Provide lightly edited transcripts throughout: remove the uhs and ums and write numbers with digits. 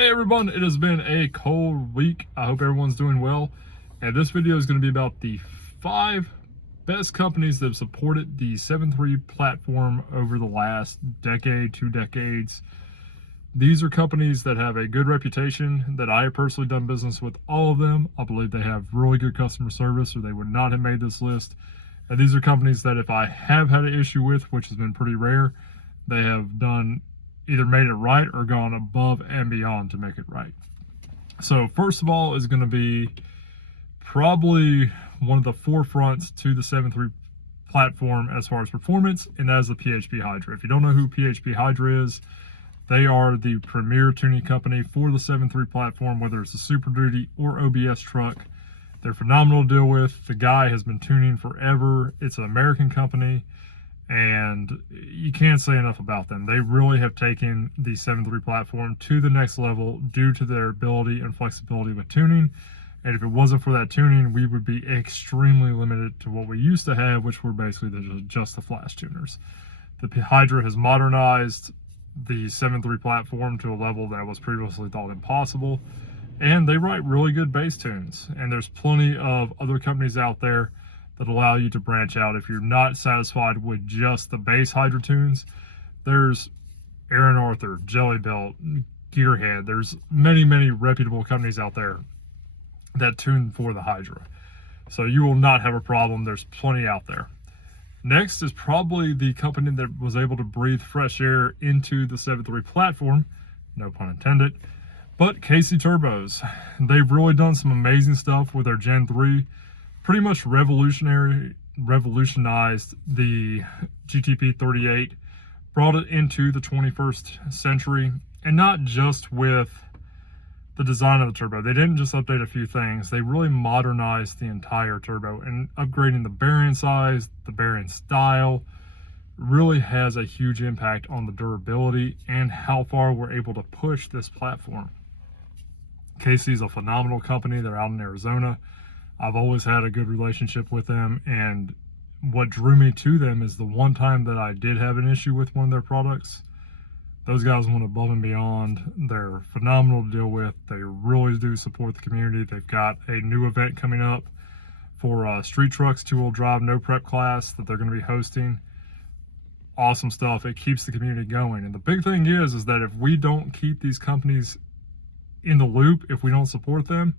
Hey everyone, it has been a cold week. I hope everyone's doing well. And this video is going to be about the 5 best companies that have supported the 7.3 platform over the last decade, 2 decades. These are companies that have a good reputation, that I have personally done business with all of them. I believe they have really good customer service or they would not have made this list. And these are companies that if I have had an issue with, which has been pretty rare, they have done either made it right or gone above and beyond to make it right. So first of all is going to be probably one of the forefronts to the 7.3 platform as far as performance, and that is the PHP Hydra. If you don't know who PHP Hydra is, they are the premier tuning company for the 7.3 platform, whether it's a Super Duty or OBS truck. They're phenomenal to deal with. The guy has been tuning forever. It's an American company, and you can't say enough about them. They really have taken the 7.3 platform to the next level due to their ability and flexibility with tuning. And if it wasn't for that tuning, we would be extremely limited to what we used to have, which were basically just the flash tuners. The Hydra has modernized the 7.3 platform to a level that was previously thought impossible. And they write really good bass tunes. And there's plenty of other companies out there that allow you to branch out. If you're not satisfied with just the bass Hydra tunes, there's Aaron Arthur, Jelly Belt, Gearhead. There's many reputable companies out there that tune for the Hydra. So you will not have a problem. There's plenty out there. Next is probably the company that was able to breathe fresh air into the 7.3 platform, no pun intended, but KC Turbos. They've really done some amazing stuff with their Gen 3. Pretty much revolutionized the GTP 38, brought it into the 21st century, and not just with the design of the turbo. They didn't just update a few things. They really modernized the entire turbo, and upgrading the bearing size, the bearing style, really has a huge impact on the durability and how far we're able to push this platform. KC is a phenomenal company. They're out in Arizona. I've always had a good relationship with them, and what drew me to them is the one time that I did have an issue with one of their products. Those guys went above and beyond. They're phenomenal to deal with. They really do support the community. They've got a new event coming up for street trucks, 2-wheel drive, no prep class that they're going to be hosting. Awesome stuff. It keeps the community going. And the big thing is that if we don't keep these companies in the loop, if we don't support them,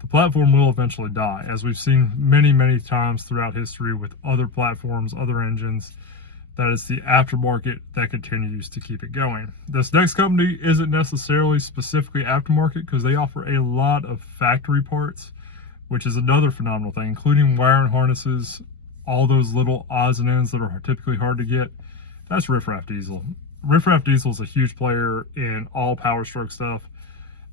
the platform will eventually die, as we've seen many times throughout history with other platforms, other engines. That it's the aftermarket that continues to keep it going. This next company isn't necessarily specifically aftermarket because they offer a lot of factory parts, which is another phenomenal thing, including wire and harnesses, all those little odds and ends that are typically hard to get. That's Riff Raff Diesel. Riff Raff Diesel is a huge player in all powerstroke stuff.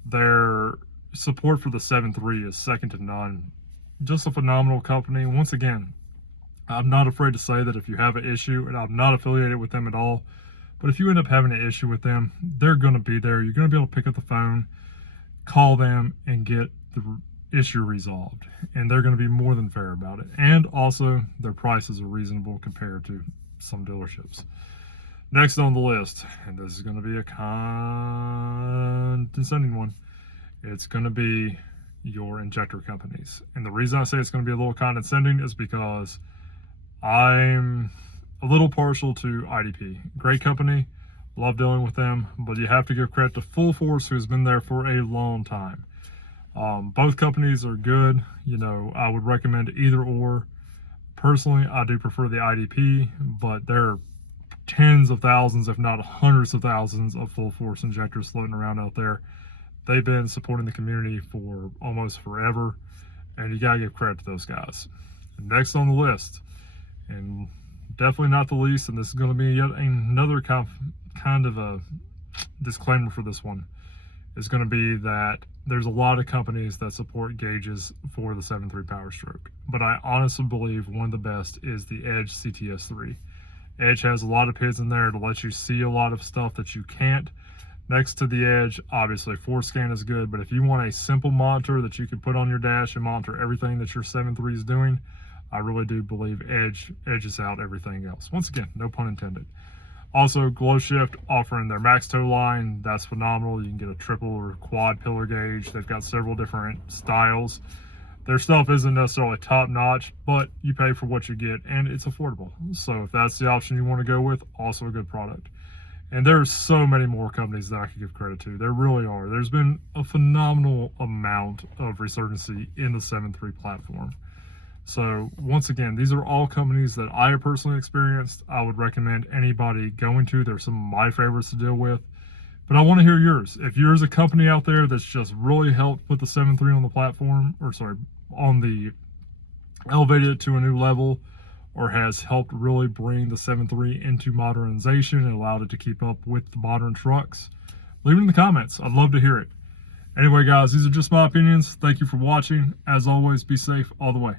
Their support for the 7.3 is second to none. Just a phenomenal company. Once again, I'm not afraid to say that if you have an issue, and I'm not affiliated with them at all, but if you end up having an issue with them, they're going to be there. You're going to be able to pick up the phone, call them, and get the issue resolved. And they're going to be more than fair about it. And also, their prices are reasonable compared to some dealerships. Next on the list, and this is going to be a condescending one, it's going to be your injector companies. And the reason I say it's going to be a little condescending is because I'm a little partial to IDP. Great company, love dealing with them, but you have to give credit to Full Force, who's been there for a long time. Both companies are good. You know, I would recommend either or. Personally, I do prefer the IDP, but there are tens of thousands, if not hundreds of thousands, of Full Force injectors floating around out there. They've been supporting the community for almost forever, and you gotta give credit to those guys. Next on the list, and definitely not the least, and this is going to be yet another kind of a disclaimer for this one, is going to be that there's a lot of companies that support gauges for the 7.3 powerstroke, but I honestly believe one of the best is the Edge CTS3. Edge has a lot of PIDs in there to let you see a lot of stuff that you can't. Next to the Edge, obviously force scan is good, but if you want a simple monitor that you can put on your dash and monitor everything that your 7.3 is doing, I really do believe Edge edges out everything else. Once again, no pun intended. Also, Glow Shift offering their max tow line. That's phenomenal. You can get a triple or quad pillar gauge. They've got several different styles. Their stuff isn't necessarily top notch, but you pay for what you get and it's affordable. So if that's the option you want to go with, also a good product. And there's so many more companies that I could give credit to. There really are. There's been a phenomenal amount of resurgency in the 7.3 platform. So once again, these are all companies that I have personally experienced. I would recommend anybody going to. They're some of my favorites to deal with. But I want to hear yours. If yours a company out there that's just really helped put the 7.3 on the platform, or sorry, on the elevated it to a new level, or has helped really bring the 7.3 into modernization and allowed it to keep up with the modern trucks, leave it in the comments. I'd love to hear it. Anyway, guys, these are just my opinions. Thank you for watching. As always, be safe all the way.